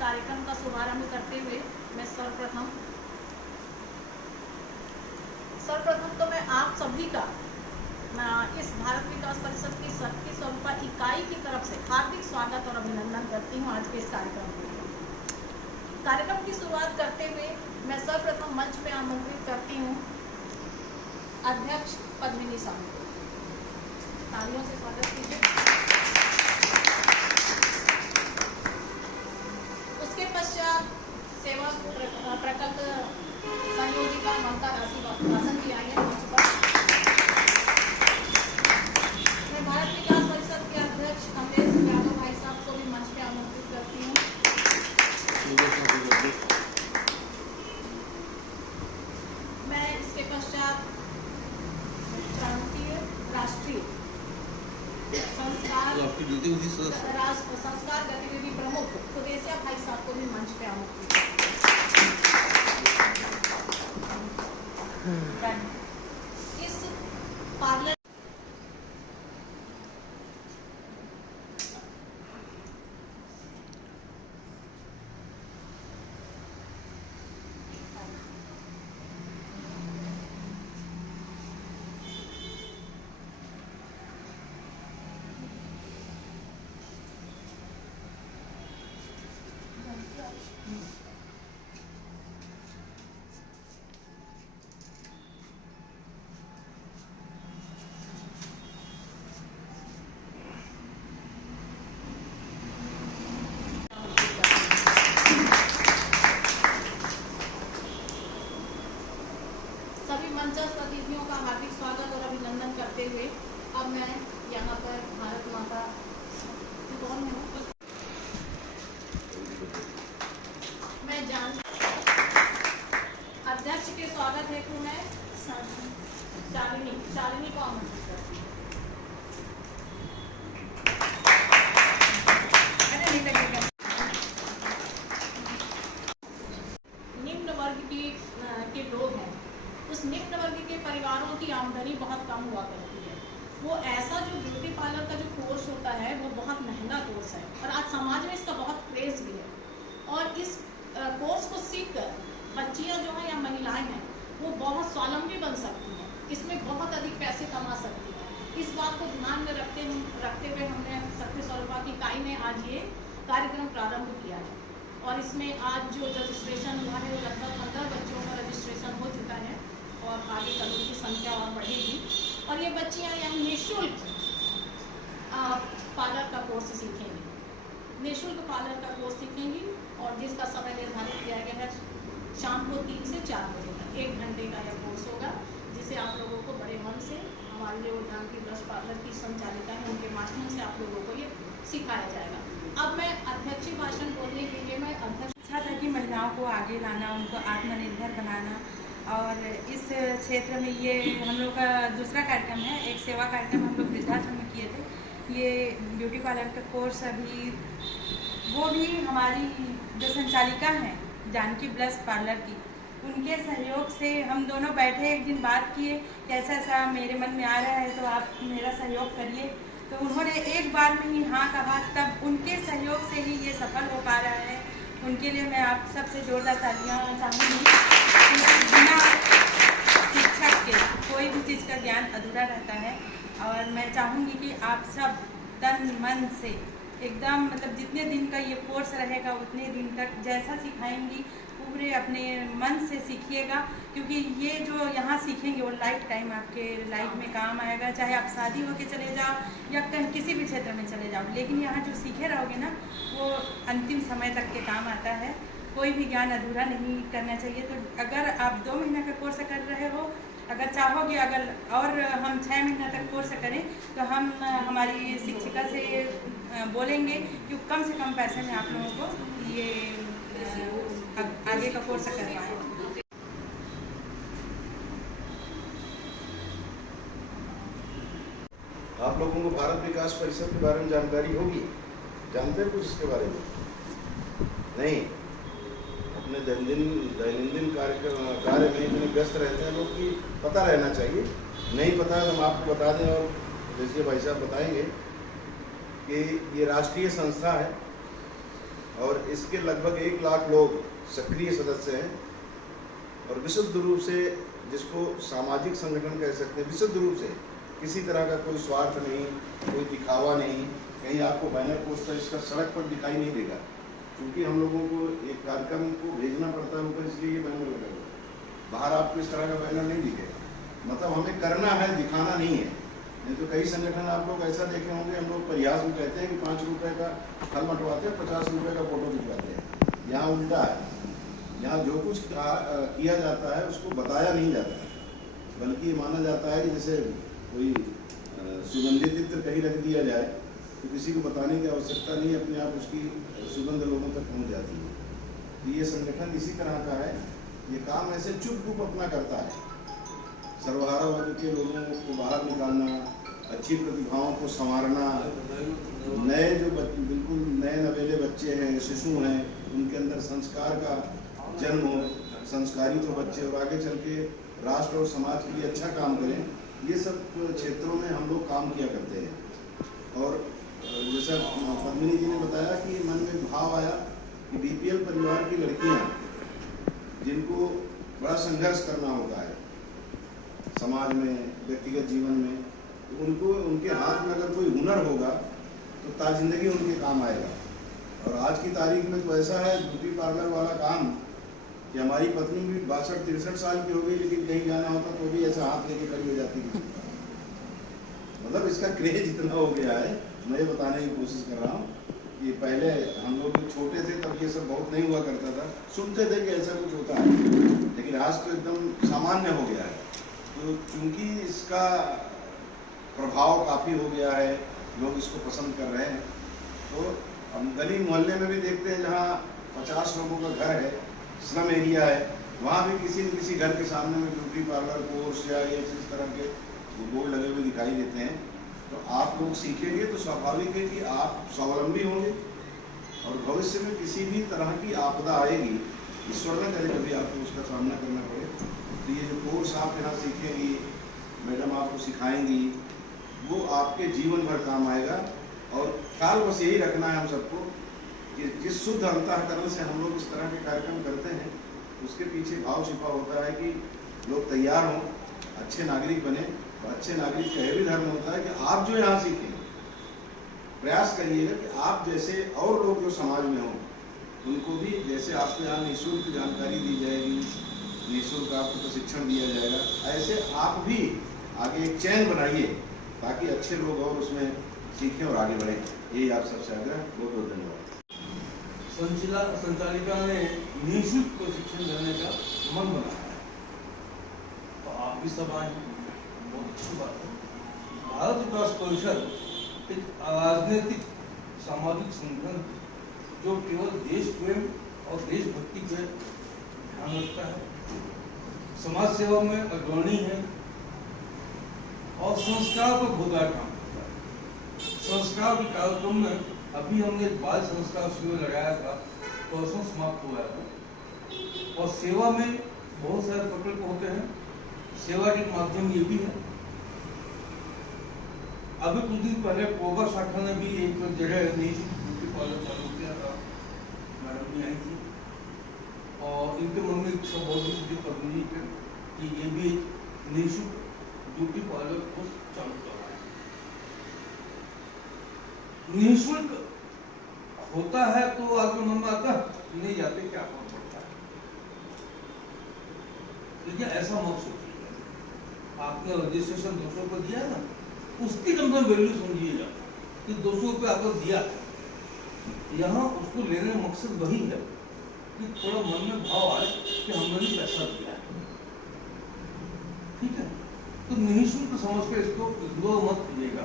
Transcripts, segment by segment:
कार्यक्रम का शुभारंभ करते हुए मैं सर्वप्रथम तो मैं आप सभी का इस भारत विकास परिषद की शक्ति स्वरूपा इकाई की तरफ से हार्दिक स्वागत और अभिनंदन करती हूँ। आज के इस कार्यक्रम की शुरुआत करते हुए मैं सर्वप्रथम मंच पे आमंत्रित करती हूँ अध्यक्ष पद्मिनी साहू को। तालियों से स्वागत कीजिए। उसके पश्चात सेवा प्रकल्प संयोजिका ममता राशन जी आई है मंच पर। मैं भारत विकास परिषद के अध्यक्ष कमलेश यादव भाई साहब को भी मंच पे आमंत्रित करती हूँ। मैं इसके पश्चात प्रांतीय राष्ट्रीय संस्कार गतिविधि प्रमुख कुदेसिया भाई साहब को भी मंच पे आमंत्रित इस पार्लर मंचस्थ अतिथियों का हार्दिक स्वागत और अभिनंदन करते हुए अब मैं यहाँ पर भारत माता कौन हूँ मैं जान अध्यक्ष के स्वागत हेतु मैं चालिनी को आमंत्रित करती हूँ। निम्न वर्ग के लोग हैं, उस निम्न वर्ग के परिवारों की आमदनी बहुत कम हुआ करती है। वो ऐसा जो ब्यूटी पार्लर का जो कोर्स होता है वो बहुत महंगा कोर्स है और आज समाज में इसका बहुत क्रेज भी है। और इस कोर्स को सीखकर बच्चियां जो हैं या महिलाएं हैं वो बहुत स्वावलंबी बन सकती हैं, इसमें बहुत अधिक पैसे कमा सकती हैं। इस बात को ध्यान में रखते हुए हमने शक्ति स्वरूपा की इकाई ने आज ये कार्यक्रम प्रारंभ किया है। और इसमें आज जो रजिस्ट्रेशन हुआ है वो लगभग 15 बच्चों का रजिस्ट्रेशन हो चुका है और आगे कल की संख्या और बढ़ेगी। और ये बच्चियां यहाँ निःशुल्क पार्लर का कोर्स सीखेंगी, निःशुल्क पार्लर का कोर्स सीखेंगी और जिसका समय निर्धारित किया गया है शाम को 3 से 4 बजे तक 1 घंटे का यह कोर्स होगा, जिसे आप लोगों को बड़े मन से हमारे जो जानकी ब्लश पार्लर की संचालिका है उनके माध्यम से आप लोगों को ये सिखाया जाएगा। अब मैं अध्यक्षीय भाषण बोलने के लिए मैं अध्यक्ष इच्छा था कि महिलाओं को आगे लाना, उनको आत्मनिर्भर बनाना। और इस क्षेत्र में ये हम लोग का दूसरा कार्यक्रम है। एक सेवा कार्यक्रम हम लोग वृद्धाश्रम में किए थे। ये ब्यूटी पार्लर का कोर्स अभी वो भी हमारी जो संचालिका हैं जानकी ब्लश पार्लर की, उनके सहयोग से हम दोनों बैठे एक दिन बात किए कि ऐसा ऐसा मेरे मन में आ रहा है तो आप मेरा सहयोग करिए। तो उन्होंने एक बार में ही हाँ कहा, तब उनके सहयोग से ही ये सफल हो पा रहा है। उनके लिए मैं आप सबसे जोरदार तालियां चाहूँगी। बिना शिक्षक के कोई भी चीज़ का ज्ञान अधूरा रहता है। और मैं चाहूँगी कि आप सब तन मन से एकदम मतलब जितने दिन का ये कोर्स रहेगा उतने दिन तक जैसा सिखाएंगी पूरे अपने मन से सीखिएगा, क्योंकि ये जो यहाँ सीखेंगे वो लाइफ टाइम आपके लाइफ में काम आएगा। चाहे आप शादी होके चले जाओ या कहीं किसी भी क्षेत्र में चले जाओ, लेकिन यहाँ जो सीखे रहोगे ना वो अंतिम समय तक के काम आता है। कोई भी ज्ञान अधूरा नहीं करना चाहिए। तो अगर आप 2 महीना का कोर्स कर रहे हो, अगर चाहोगे अगर और हम 6 महीना तक कोर्स करें तो हम हमारी शिक्षिका से बोलेंगे कि कम से कम पैसे में आप लोगों को ये आगे का कोर्स करवाएं। आप लोगों को भारत विकास परिषद के बारे में जानकारी होगी, जानते हैं कुछ इसके बारे में? नहीं, अपने दैनंदिन कार्य में इतने व्यस्त रहते हैं लोग कि पता रहना चाहिए। नहीं पता है हम आपको बता दें, और जैसे भाई साहब बताएंगे कि ये राष्ट्रीय संस्था है और इसके लगभग 1 लाख लोग सक्रिय सदस्य हैं और विशुद्ध रूप से, जिसको सामाजिक संगठन कह सकते हैं, विशुद्ध रूप से किसी तरह का कोई स्वार्थ नहीं, कोई दिखावा नहीं। कहीं आपको बैनर पोस्टर इसका सड़क पर दिखाई नहीं देगा, क्योंकि हम लोगों को एक कार्यक्रम को भेजना पड़ता है ऊपर, इसलिए ये बैनर लगा हुआ है। बाहर आपको इस तरह का बैनर नहीं दिखेगा, मतलब हमें करना है, दिखाना नहीं है। नहीं तो कई संगठन आप लोग ऐसा देखे होंगे, हम लोग प्रयास में कहते हैं कि 5 रुपये का फल मटवाते हैं, 50 रुपये का फोटो खिंचवाते हैं। यहाँ उल्टा है, यहाँ जो कुछ किया जाता है उसको बताया नहीं जाता है, बल्कि माना जाता है कि जैसे कोई सुगंधित इत्र कहीं रख दिया जाए तो किसी को बताने की आवश्यकता नहीं, अपने आप उसकी सुगंध लोगों तक पहुंच जाती है। तो ये संगठन इसी तरह का है, ये काम ऐसे चुप अपना करता है। सर्वहारा वर्ग के लोगों को बाहर निकालना, अच्छी प्रतिभाओं को संवारना, नए जो बिल्कुल नए नवेले बच्चे हैं, शिशु हैं, उनके अंदर संस्कार का जन्म हो, संस्कारित हो बच्चे और आगे चल के राष्ट्र और समाज के लिए अच्छा काम करें। ये सब क्षेत्रों में हम लोग काम किया करते हैं। और जैसा पद्मिनी जी ने बताया कि मन में भाव आया कि बीपीएल परिवार की लड़कियां जिनको बड़ा संघर्ष करना होता है समाज में, व्यक्तिगत जीवन में, तो उनको उनके हाथ में अगर कोई हुनर होगा तो ताजिंदगी उनके काम आएगा। और आज की तारीख में तो ऐसा है ब्यूटी पार्लर वाला काम कि हमारी पत्नी भी 62-63 साल की हो गई, लेकिन कहीं जाना होता तो भी ऐसा हाथ लेके खड़ी हो जाती है। मतलब इसका क्रेज इतना हो गया है। मैं ये बताने की कोशिश कर रहा हूँ कि पहले हम लोग जब छोटे थे तब ये सब बहुत नहीं हुआ करता था, सुनते थे कि ऐसा कुछ होता है, लेकिन आज तो एकदम सामान्य हो गया है। तो चूंकि इसका प्रभाव काफ़ी हो गया है, लोग इसको पसंद कर रहे हैं, तो हम गली मोहल्ले में भी देखते हैं जहाँ 50 लोगों का घर है, स्लम एरिया है, वहाँ भी किसी न किसी घर के सामने में ब्यूटी पार्लर कोर्स या ये इस तरह के बोर्ड लगे हुए दिखाई देते हैं। तो आप लोग सीखेंगे तो स्वाभाविक है कि आप स्वावलंबी होंगे और भविष्य में किसी भी तरह की आपदा आएगी, ईश्वर न करे कभी आपको उसका सामना करना पड़े, तो ये जो कोर्स आप यहाँ सीखेंगी, मैडम आपको सिखाएंगी, वो आपके जीवन भर काम आएगा। और ख्याल बस यही रखना है हम सबको कि जिस शुद्ध अंतःकरण से हम लोग इस तरह के कार्यक्रम करते हैं, उसके पीछे भाव छिपा होता है कि लोग तैयार हों, अच्छे नागरिक बने। और अच्छे नागरिक का यह भी धर्म होता है कि आप जो यहाँ सीखें, प्रयास करिएगा कि आप जैसे और लोग जो समाज में हों, उनको भी जैसे आपको यहाँ निःशुल्क जानकारी दी जाएगी, निःशुल्क आपको प्रशिक्षण दिया जाएगा, ऐसे आप भी आगे एक चैन बनाइए ताकि अच्छे लोग और उसमें सीखें और आगे बढ़ें। यही आप सबसे आग्रह। बहुत बहुत धन्यवाद। संचालिका ने निःशुल्क प्रशिक्षण देने का मन बनाया है, तो आप भी सब आए, बहुत अच्छी बात है। भारत विकास परिषद एक राजनीतिक सामाजिक संगठन जो केवल देश प्रेम और देशभक्ति पे ध्यान रखता है, समाज सेवा में अग्रणी है और संस्कार पर भोगा काम करता है। संस्कार के कार्यक्रम में अभी हमने एक बाल संस्कार शिविर लगाया था, परसों समाप्त हुआ था। और सेवा में बहुत सारे प्रकल्प होते हैं, सेवा के माध्यम ये भी है। अभी कुछ दिन पहले कोबा शाखा ने भी एक जगह ब्यूटी पार्लर चालू किया था, मैडम भी आई थी, और इनके मन में इच्छा बहुत पत्नी कि ये भी एक निःशुल्क ब्यूटी पार्लर को चालू करवाए। निःशुल्क होता है तो आपके मन में आता नहीं जाते क्या फर्क पड़ता है, लेकिन ऐसा मत सोचिए। आपने रजिस्ट्रेशन 200 रुपये दिया है ना, उसकी कम से कम वैल्यू समझिएगा कि 200 रुपये आपको दिया है। यहाँ उसको लेने का मकसद वही है कि थोड़ा मन में भाव आए कि हमने भी पैसा दिया है, ठीक है। तो निःशुल्क समझ कर इसको इग्नोर मत कीजिएगा।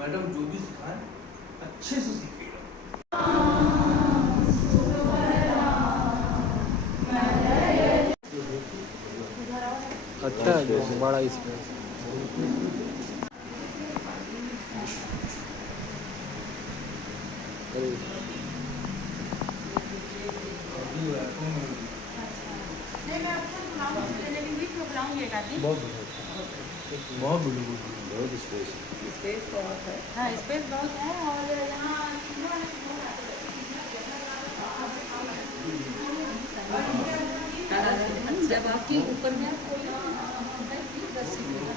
मैडम जो भी सिखाएं अच्छे से सीखिएगा। अच्छा बड़ा इसमें बहुत स्पेस बहुत है। हाँ, स्पेस बहुत है और यहाँ जब आपके ऊपर में कोई है कि 10 सीखने का